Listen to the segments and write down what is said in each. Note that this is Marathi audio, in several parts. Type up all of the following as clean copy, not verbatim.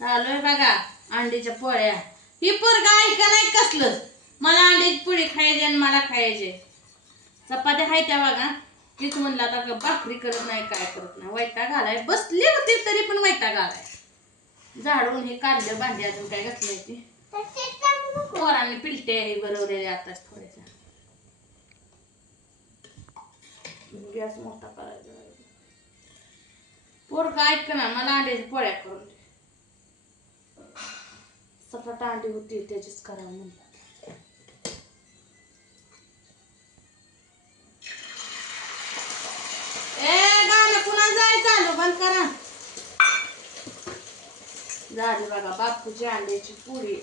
चालू बघा अंड्याच्या पोळ्या. ही पोरगा ऐका नाही कसलं. मला अंड्याची पोळी खायची आणि मला खायचे. चपात्या खायच्या बघा. तीच म्हणलं आता भाकरी करत नाही काय करत नाही. वैताग आलाय. बसली होती तरी पण वैताग आलाय. झाडून हे काढलं भांडी अजून काय घातलंय ते. पोरांनी पिलटे बरोबर आताच थोड्याशा. गॅस मोठा करायचा. पोरगा ऐक ना मला अंड्याच्या पोळ्या करून दे. सपाट अंडी होती त्याचीच करावं म्हणलं. गाणं पुन्हा जायचं आलो बंद करा. झाली बघा बापूची अंड्याची पोळी.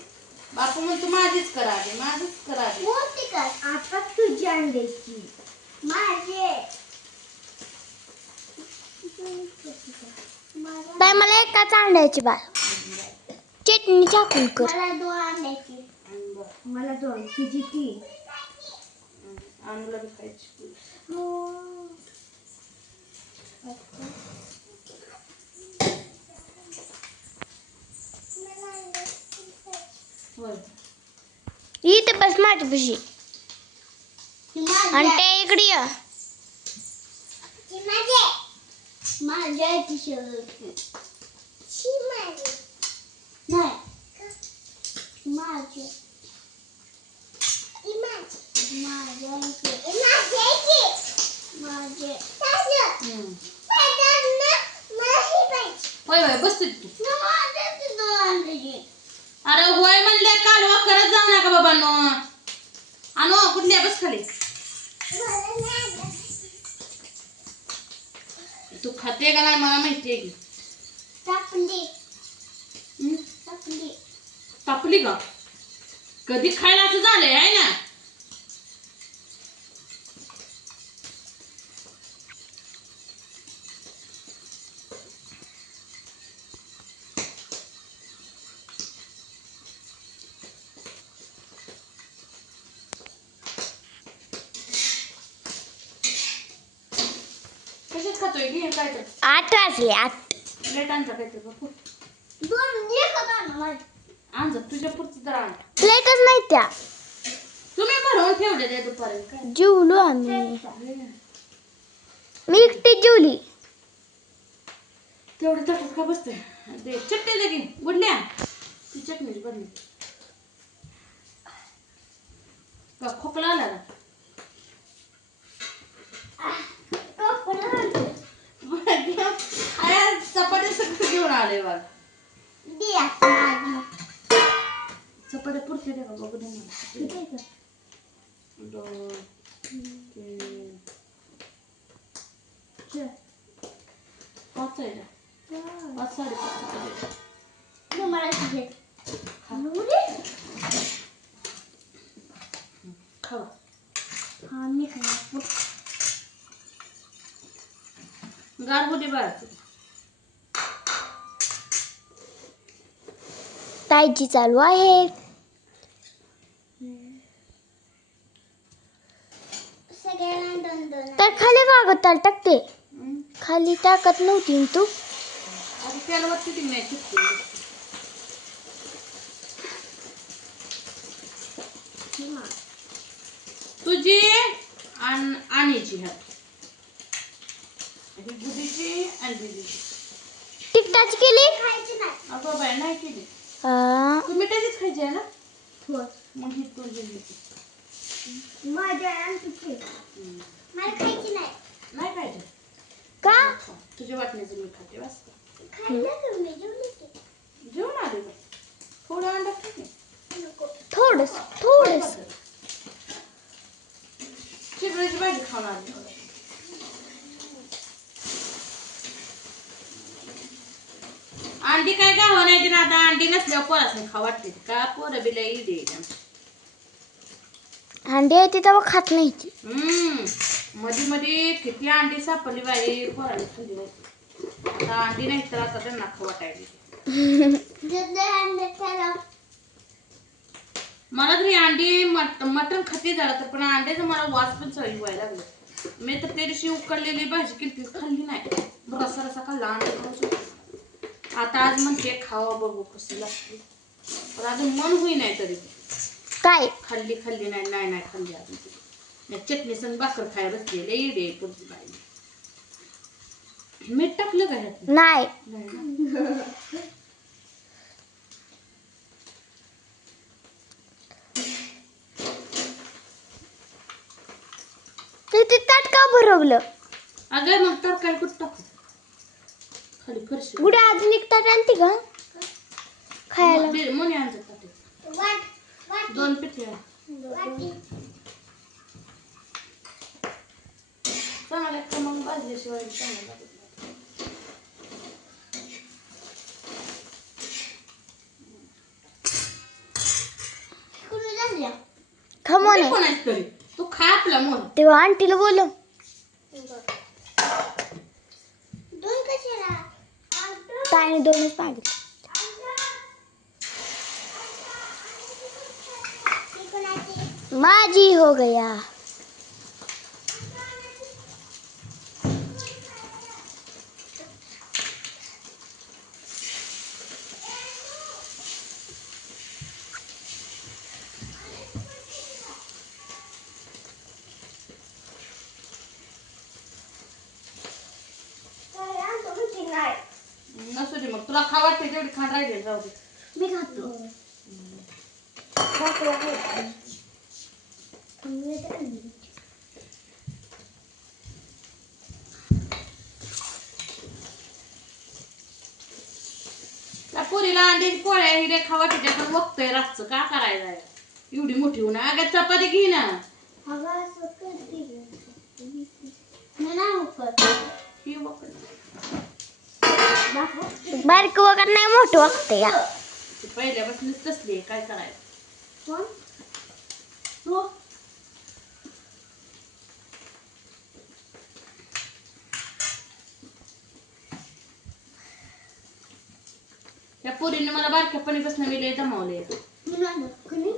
बापू म्हणतो माझीच करा दे माझीच करा दे. मोठी कर आता तुझी अंड्याची माझे. बाय मला एकाच अंड्याची बाय चटणी टाकून कर. मला दोन अंड्याची. मला दोन तुझी तीन. अनुला बी खायची. इथे बस माझ्यापाशी आणि ते इकडे ये. माझ्या अरे होय म्हणले कालवा करत जाऊ नका बाबांनो. आणू कुठल्या बस खाली. तू खाते का नाही मला माहितीये की. तापली का कधी खायला असं झालंय आहे ना. कशाच खातोय घे काय तर. 8 वाजले 8. प्लेट आणजा काय तर बापू. दोन आणजा तुझ्या पुरतं तर आण. प्लेटच नाही त्या. तुम्ही भरवून ठेवले ते दुपारी काय. जेवलो आम्ही. मी एकटी जेवली. तेवढं तसंच का बसतोय. दे चटणी दे की गुडल्या. ती चटणीच बनली का खोकला आला ना. चपात्या सगळं घेऊन आले बघ. चपात्या पुरते दे का बघू दे मला. 2 3 4 5 आहे ना. 5 5.5 खावा. गारबुटी बाळ ताईची चालू आहे. तर खाली कागद टाकते. खाली टाकत नव्हती तू. त्याला वरती ती नाही तुझी आणीची ह्या गुडीची आणि दिदीची. तिकटाची केली अगं बाय नाही केली. तू मिठाचीच खायची आहे ना. मग ही तुझी मला खायची नाही. नाही खायची का. तुझ्या वाटण्याचं मी खाते बस. जेवण जेवण आले थोडं अंडा खाते. थोडस थोडस. चिबळीची भाजी खाऊन आली. अंडी काय गाव नाही ना आता. अंडी नसल्यावर पोरास नाही खा वाटते का. पोरं बिला इडे अंडी येते तेव्हा खात नाही ती. मध्ये मध्ये किती अंडी सापडली बाई पोराला खाल्ली होती. आता अंडी नाही तर आता त्यांना खा वाटायली. मला तरी अंडी मटण खाते झालं तर पण अंड्याचं मला वास पण सवय व्हायला लागलं. मी तर त्या दिवशी उकडलेली भाजी केली खाल्ली नाही. रसा रसा खाल्ला अंडा खाऊ शकतो. आता आज म्हणते खावा बघू कसं लागते पण अजून मन होई नाही तरी काय खाल्ली नाही नाही खाल्ली अजून या चटणी संग भाकर खाय बसलेले इडे पुढची बाई मीठ टाकलं का ह्यात नाही नाही ना? ते ताट का भरवलं अगं मग तरकारी कुठं टाकू खाली फरशी गुड्या अजून एक ताट आणते का खायला मुनी आणतात ताटे 2 पिठ्या चांगल्या का मग भाजल्याशिवाय चांगलं लागत नाही. खमोन कुठे कोण आहेस तरी तू खा आपला मोन तेव्हा आंटीला बोलव ताईने 2च मागितले माझी हो गया नसू दे मग तुला खा वाटते तेवढी खाण राहिली जाऊ दे मी खातो त्या पुरीला अंड्याची पोळ्या हिरे खा वाटते पण बघतोय रातचं का करायला एवढी मोठी होऊन अगं चपाती घे ना ही वकड. बारीक वगैरे नाही मोठं वागतं या ती पहिल्यापासूनच तसली आहे, काय करायचं त्या पोरीने मला बारक्यापणीपासून मी लय दमावले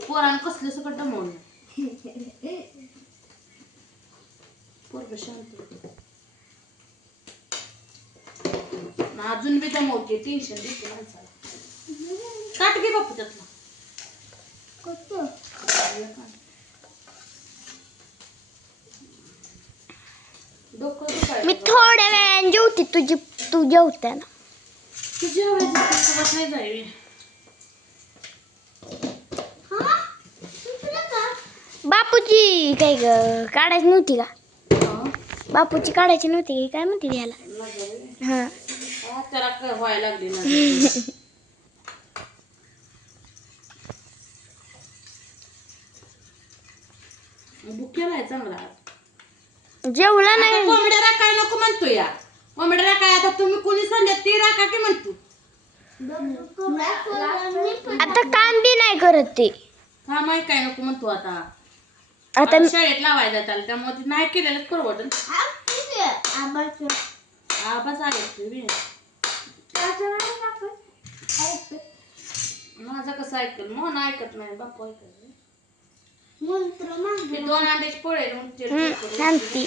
पोरानं कसलं सकट दमावलं पोरग शांत अजून बी दमवते टेन्शन देते माणसाला ताट घे बापू त्यातला डोकं दुखायला मी थोड्या वेळाने जेवते तू जेवताना तू जेवायचं नाही जाईल बापूची काय ग काढायची नव्हती का बापूची काढायची नव्हती काय म्हणते त्याला हा त्याला काय व्हायला लागली ना बुक्याला आहे चांगला जेवला आता नाही कोंबड्या राखाय नको म्हणतो या कोंबड्या राखाय आता तुम्ही कोणी सांगत ती राखा की म्हणतो आता काम बी नाही करत ते हा माहिती काय नको म्हणतो आता आता शाळेत लावायला त्याला त्यामुळे ती नाही केलेलंच परवडत आबाच आहे माझं कसं ऐकल मोहन ऐकत नाही बापू ऐकत ते 2 अंड्याचे पोळे शांती